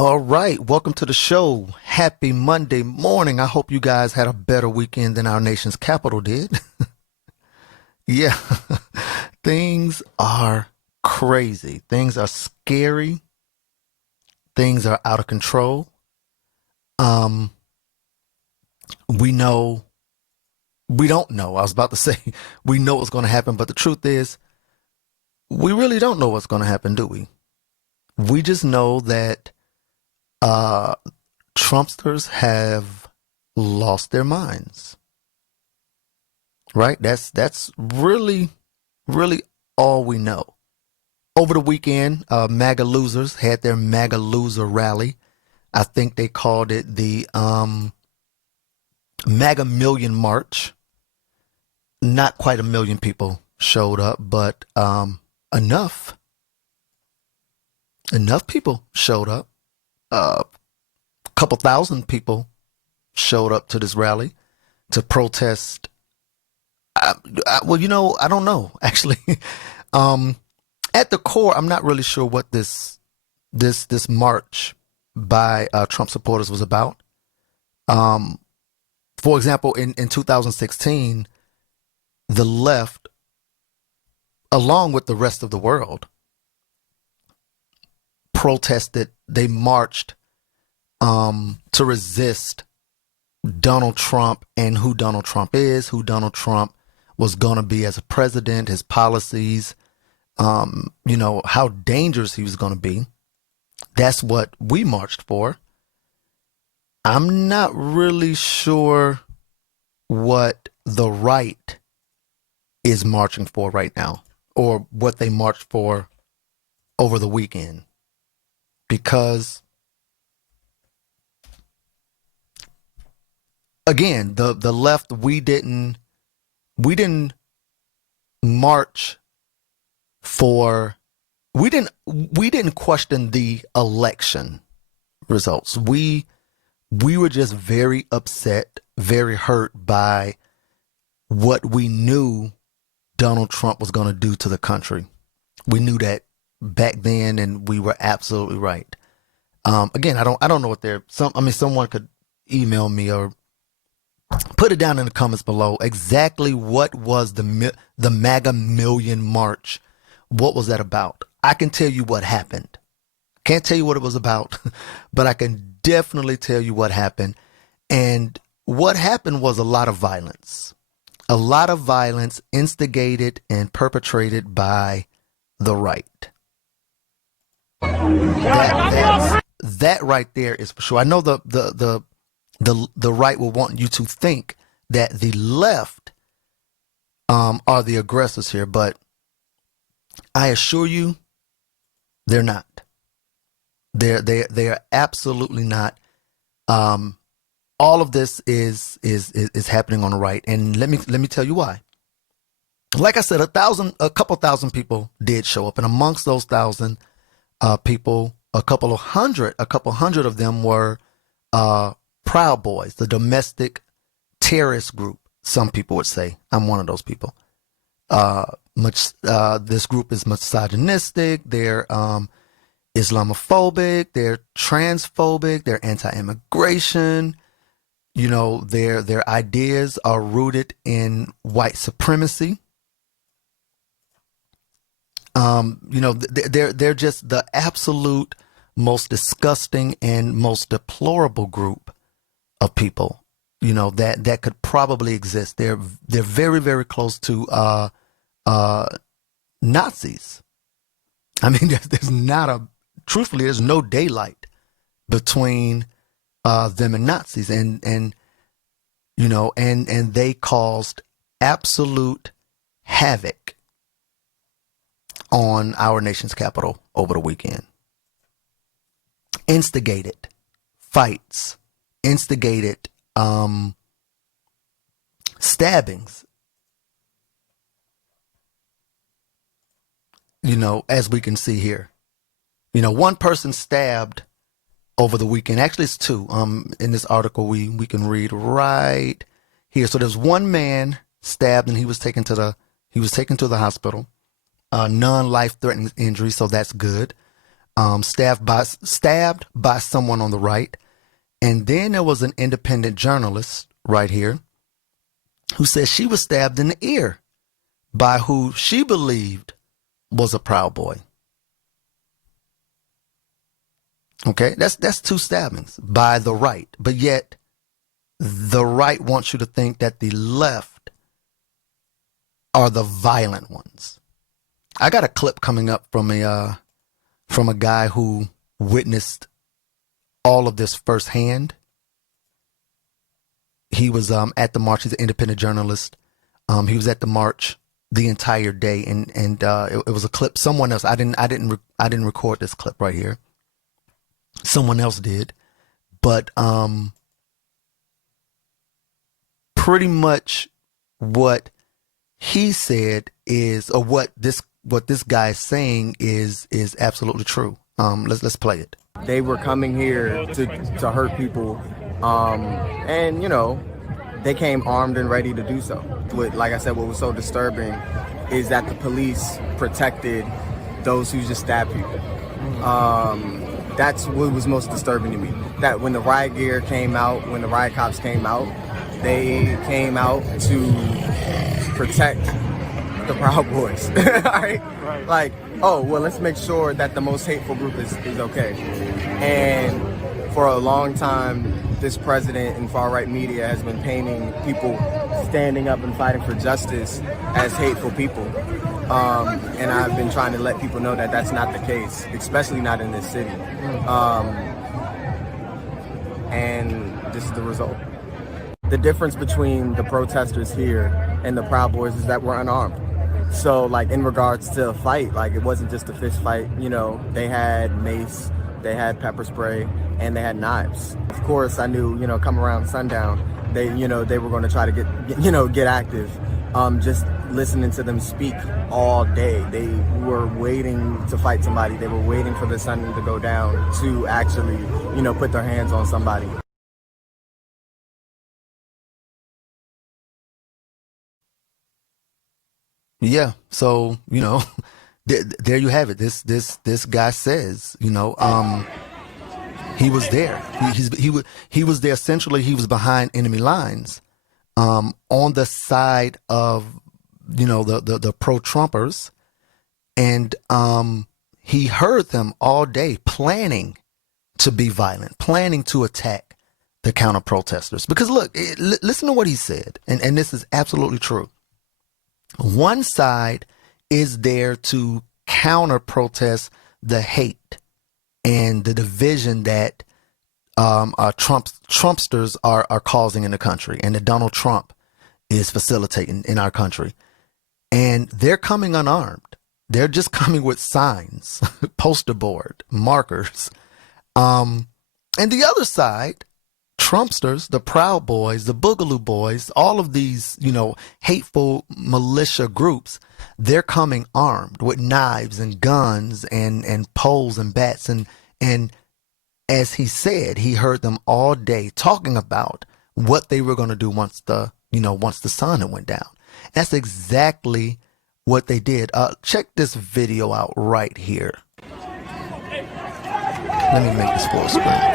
All right, welcome to the show. Happy Monday morning. I hope you guys had a better weekend than our nation's capital did. Yeah, things are crazy. Things are scary. Things are out of control. Um, we know, we don't know. I was about to say we know what's going to happen, but the truth is, we really don't know what's going to happen, do we? We just know that uh, Trumpsters have lost their minds, right? That's really all we know. Over the weekend, MAGA losers had their MAGA loser rally. I think they called it the MAGA Million March. Not quite a million people showed up, but enough people showed up. A couple thousand people showed up to this rally to protest. Well, I don't know actually. At the core, I'm not really sure what this march by Trump supporters was about. For example, in 2016, the left, along with the rest of the world, protested. They marched to resist Donald Trump and who Donald Trump is, who Donald Trump was going to be as a president, his policies, how dangerous he was going to be. That's what we marched for. I'm not really sure what the right is marching for right now, or what they marched for over the weekend. Because, again, the left, we didn't march for, we didn't question the election results. We were just very upset, very hurt by what we knew Donald Trump was going to do to the country. We knew that back then, and we were absolutely right. Again, I don't know what someone could email me or put it down in the comments below exactly what was the MAGA Million March. What was that about? I can tell you what happened. Can't tell you what it was about, but I can definitely tell you what happened. And what happened was a lot of violence. A lot of violence instigated and perpetrated by the right. That right there is for sure. I know the right will want you to think that the left are the aggressors here, but I assure you, they're not. They are absolutely not. All of this is happening on the right, and let me tell you why. Like I said, a couple thousand people did show up, and amongst those thousand people, a couple hundred of them were Proud Boys, the domestic terrorist group. Some people would say. I'm one of those people. This group is misogynistic. They're Islamophobic. They're transphobic. They're anti-immigration. Their ideas are rooted in white supremacy. They're just the absolute most disgusting and most deplorable group of people, that could probably exist. They're very, very close to Nazis. I mean, truthfully, there's no daylight between them and Nazis, and they caused absolute havoc on our nation's capital over the weekend. Instigated fights, instigated stabbings. As we can see here, one person stabbed over the weekend. Actually, it's two. In this article, we can read right here. So there's one man stabbed, and he was taken to the hospital. Non-life-threatening injury, so that's good. stabbed by someone on the right. And then there was an independent journalist right here who said she was stabbed in the ear by who she believed was a Proud Boy. Okay, that's two stabbings by the right, but yet the right wants you to think that the left are the violent ones. I got a clip coming up from a guy who witnessed all of this firsthand. He was at the march. He's an independent journalist. He was at the march the entire day, and it was a clip. Someone else. I didn't record this clip right here. Someone else did, but pretty much what he said is, or what this guy is saying is absolutely true. Let's play it. They were coming here to hurt people, and you know, they came armed and ready to do so. Like I said, what was so disturbing is that the police protected those who just stabbed people. That's what was most disturbing to me. That when the riot gear came out, when the riot cops came out, they came out to protect the Proud Boys. Right? Like, oh, well, let's make sure that the most hateful group is okay. And for a long time, this president and far-right media has been painting people standing up and fighting for justice as hateful people. And I've been trying to let people know that that's not the case, especially not in this city. And this is the result. The difference between the protesters here and the Proud Boys is that we're unarmed. So, like, in regards to a fight, like, it wasn't just a fist fight. You know, they had mace, they had pepper spray, and they had knives. Of course, I knew, you know, come around sundown, they were going to try to get active. Just listening to them speak all day. They were waiting to fight somebody. They were waiting for the sun to go down to actually, you know, put their hands on somebody. Yeah, so, you know, there you have it. This guy says, you know, he was there. He was there. Essentially, he was behind enemy lines, on the side of, you know, the pro-Trumpers, and he heard them all day planning to be violent, planning to attack the counter-protesters. Because look, listen to what he said, and this is absolutely true. One side is there to counter-protest the hate and the division that Trumpsters are causing in the country, and that Donald Trump is facilitating in our country. And they're coming unarmed. They're just coming with signs, poster board, markers. And the other side, Trumpsters, the Proud Boys, the Boogaloo Boys, all of these, you know, hateful militia groups, they're coming armed with knives and guns and poles and bats. And as he said, he heard them all day talking about what they were going to do once the sun had went down. That's exactly what they did. Check this video out right here. Let me make this full screen.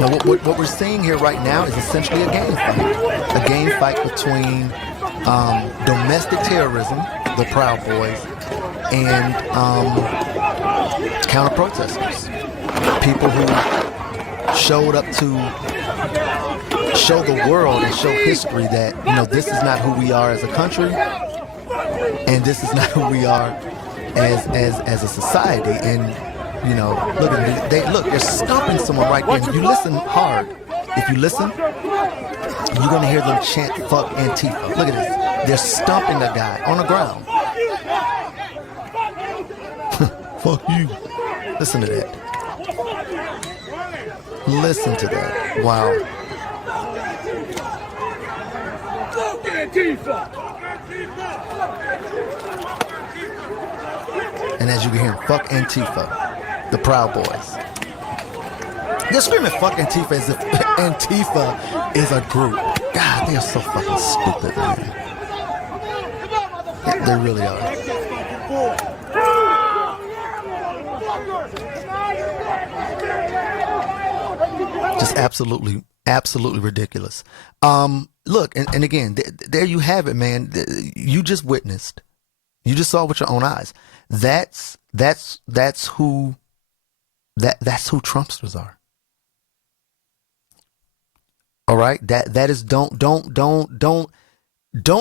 Now, what we're seeing here right now is essentially a game fight between domestic terrorism, the Proud Boys, and counter-protesters, people who showed up to show the world and show history that, you know, this is not who we are as a country, and this is not who we are as a society. And you know, look at they're stomping someone right there. If you listen hard, if you listen, you're gonna hear them chant "fuck Antifa." Look at this. They're stomping a guy on the ground. Fuck you. Listen to that. Listen to that. Wow. Fuck Antifa. And as you can hear, fuck Antifa. The Proud Boys. They're screaming fuck Antifa as if Antifa is a group. God, they are so fucking stupid, man. They really are. Just absolutely, absolutely ridiculous. Look, and again, there you have it, man. You just witnessed. You just saw with your own eyes. That's who Trumpsters are. All right? That is don't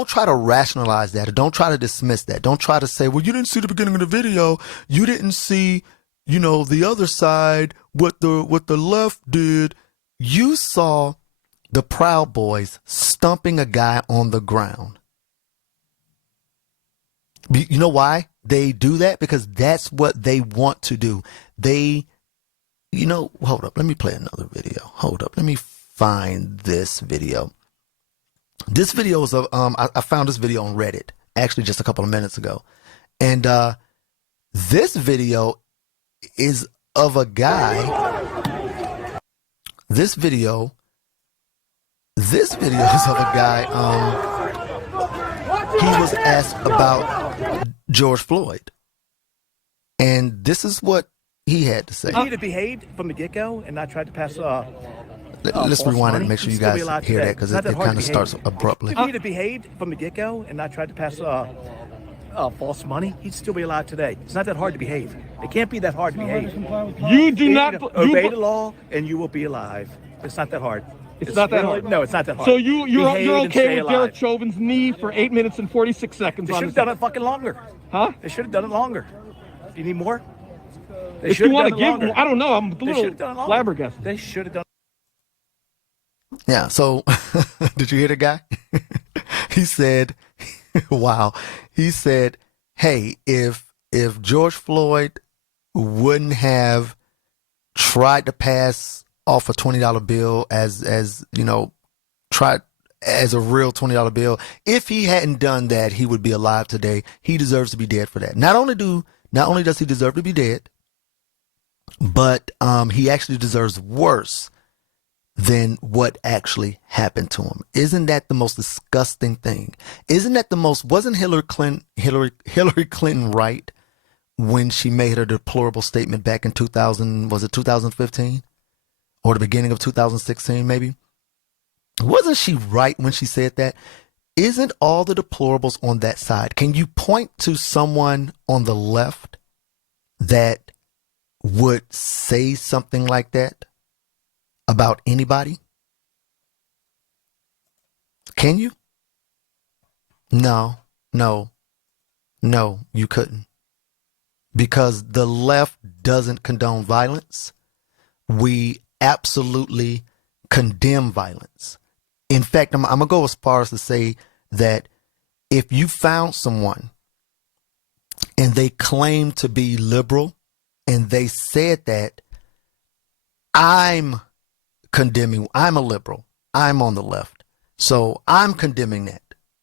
try to rationalize that, or don't try to dismiss that. Don't try to say, well, you didn't see the beginning of the video. You didn't see, the other side, what the left did. You saw the Proud Boys stumping a guy on the ground. You know why they do that? Because that's what they want to do. Hold up. Let me play another video. Hold up. Let me find this video. This video is I found this video on Reddit actually just a couple of minutes ago. And this video is of a guy. This video is of a guy. He was asked about George Floyd. And this is what he had to say. You need to behave from the get-go and not try to pass let's rewind it and make sure you guys hear that, because it kind of starts abruptly. If he had behaved from the get-go and not tried to pass false money, he'd still be alive today. It's not that hard to behave. It can't be that hard to behave. You do not obey the law, and you will be alive. It's not that hard. It's not that hard. No, it's not that hard. So you're okay with alive. Derek Chauvin's knee for 8 minutes and 46 seconds? They should have done it fucking longer. Huh? They should have done it longer. Do you need more? If you want to give, I don't know. I'm a little flabbergasted. They should have done. Yeah. So, did you hear the guy? He said, "Wow." He said, "Hey, if George Floyd wouldn't have tried to pass off a $20 bill as tried as a real $20 bill, if he hadn't done that, he would be alive today. He deserves to be dead for that. Not only does he deserve to be dead, but he actually deserves worse than what actually happened to him." Isn't that the most disgusting thing? Isn't that wasn't Hillary Clinton right when she made her deplorable statement back in 2015 or the beginning of 2016 maybe? Wasn't she right when she said that? Isn't all the deplorables on that side? Can you point to someone on the left that would say something like that about anybody? Can you? No, you couldn't. Because the left doesn't condone violence. We absolutely condemn violence. In fact, I'm going to go as far as to say that if you found someone and they claim to be liberal and they said that, I'm condemning, I'm a liberal, I'm on the left, so I'm condemning that.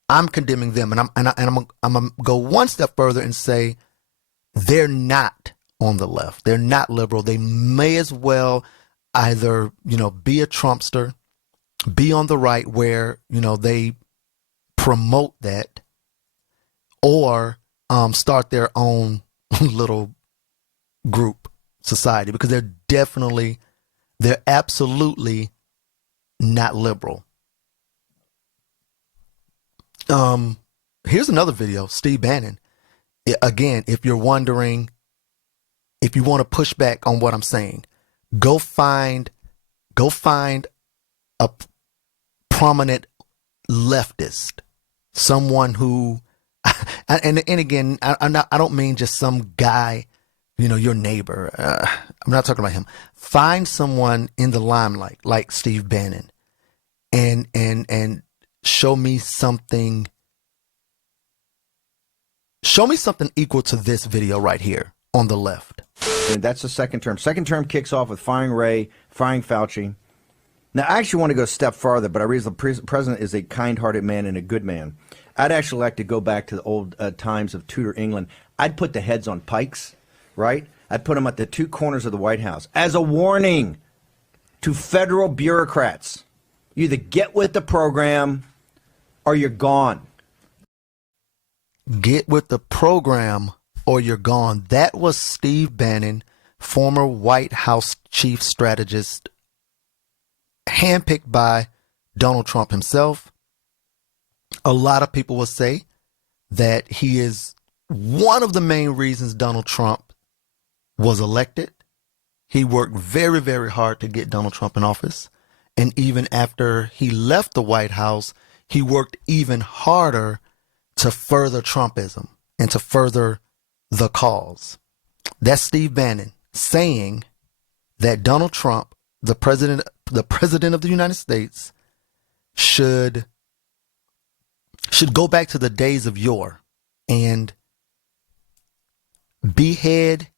I'm condemning them, and I'm gonna go one step further and say they're not on the left. They're not liberal. They may as well either be a Trumpster, be on the right where they promote that, or start their own little group society, because they're absolutely not liberal. Here's another video, Steve Bannon. Again, if you're wondering, if you want to push back on what I'm saying, go find a prominent leftist, someone who, and again, I don't mean just some guy, your neighbor. I'm not talking about him. Find someone in the limelight like Steve Bannon, and show me something. Show me something equal to this video right here on the left. And that's the second term. Second term kicks off with firing Ray, firing Fauci. Now, I actually want to go a step farther, but I realize the president is a kind-hearted man and a good man. I'd actually like to go back to the old times of Tudor England. I'd put the heads on pikes, right? I'd put them at the two corners of the White House as a warning to federal bureaucrats. You either get with the program or you're gone. Get with the program or you're gone. That was Steve Bannon, former White House chief strategist, handpicked by Donald Trump himself. A lot of people will say that he is one of the main reasons Donald Trump was elected. He worked very, very hard to get Donald Trump in office. And even after he left the White House, he worked even harder to further Trumpism and to further the cause. That's Steve Bannon saying that Donald Trump, the president of the United States, should go back to the days of yore and behead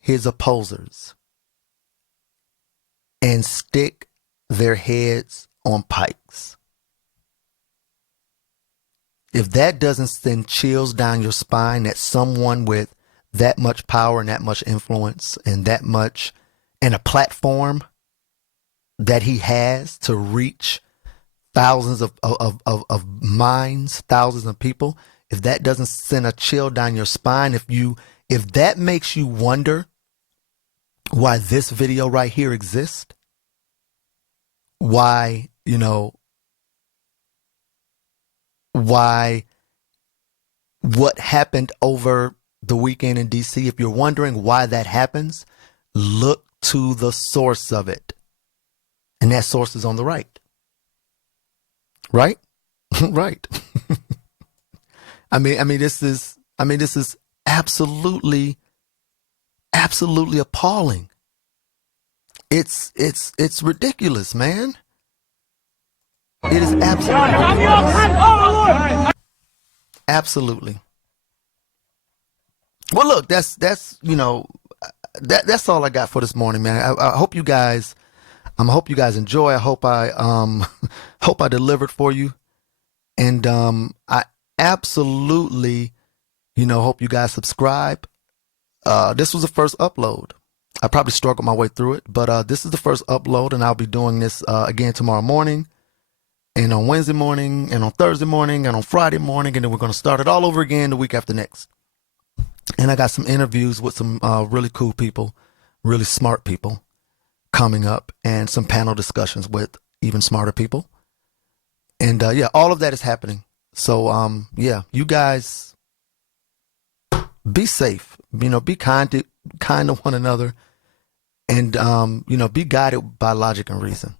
his opposers and stick their heads on pikes. If that doesn't send chills down your spine, that someone with that much power and that much influence and that much, and a platform that he has to reach thousands of minds, thousands of people, if that doesn't send a chill down your spine, if that makes you wonder why this video right here exists, why, why what happened over the weekend in DC, if you're wondering why that happens, look to the source of it. And that source is on the right. Right? Right. I mean, this is absolutely appalling. It's ridiculous, man. It is absolutely. Well, look, that's all I got for this morning, man. I hope you guys, enjoy. I hope I hope I delivered for you, and I absolutely, hope you guys subscribe. This was the first upload. I probably struggled my way through it, but this is the first upload, and I'll be doing this again tomorrow morning, and on Wednesday morning, and on Thursday morning, and on Friday morning, and then we're going to start it all over again the week after next. And I got some interviews with some really cool people, really smart people coming up, and some panel discussions with even smarter people. And yeah, all of that is happening. So yeah, you guys be safe, be kind to one another, and be guided by logic and reason.